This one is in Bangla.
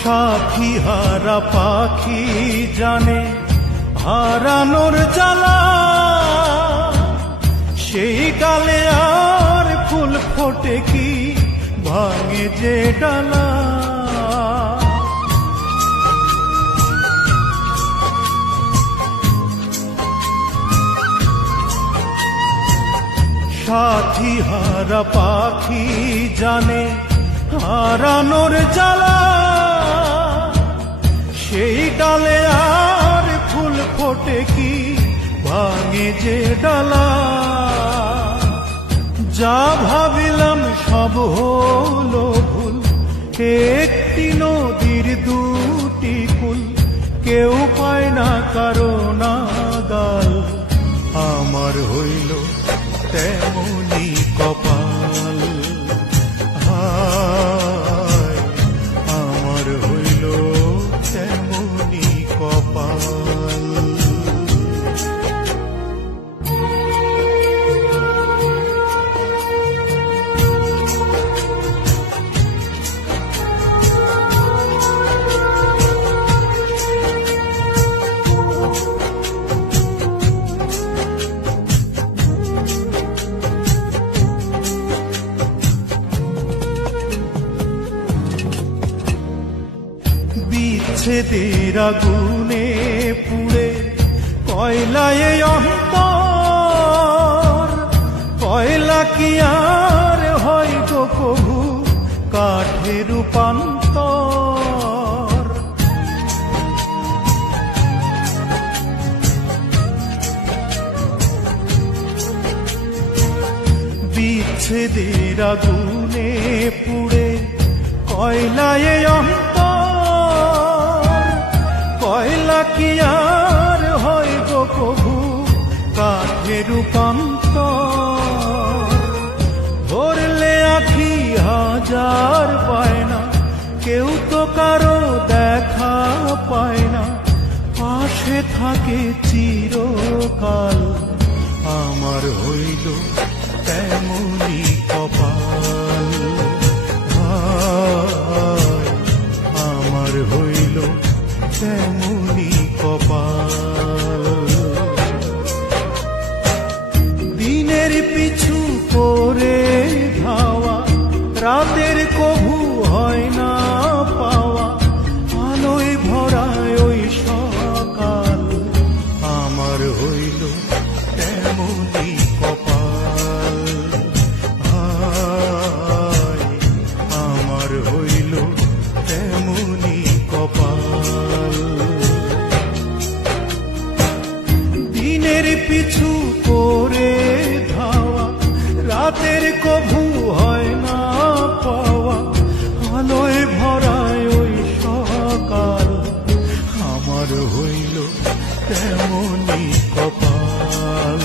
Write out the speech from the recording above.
সাথী হারা পাখি জানে হারানোর জ্বালা, সেই কালে আর ফুল ফোটে কি ভাঙে যে ডালা। সাথী হারা পাখি জানে হারানোর জ্বালা, সেই ডালে আর ফুল ফোটে কি ভাঙে যে ডালা। যা ভাবিলাম সব হলো ভুল, একটি নদীর দুটি কুল, কেউ পায় না কারো নাগাল। আমার হইল তেমনি কপাল, হায় আমার হইল তেমনি কপাল। বিচ্ছেদের আগুনে পুড়ে কয়লায় অন্তর, কয়লা কি আর হয় গো কভু কাঠে রূপান্তর। বিচ্ছেদের আগুনে পুড়ে কয়লায় অন্তর, কয়লা কি আর হয় গো কভু কাঠে রূপান্তর। ধরলে আখি হাজার পায় না, কেউ তো কারো দেখা পায় না, পাশে থাকে চিরকাল। আমার হইল তেমনি কপাল, আমার হইল তেমনি কপাল। দিনের পিছু করে ধাওয়া, রাতের কভু হয় না পাওয়া, আলোয় ভরায় ওই সকাল। আমার হইল তেমনি কপাল, হায় আমার হইল তেমনি কপাল। দিনের পিছু করে ধাওয়া, রাতের কভু হয় না পাওয়া, আলোয় ভরায় ওই সকাল। আমার হইল তেমনি কপাল,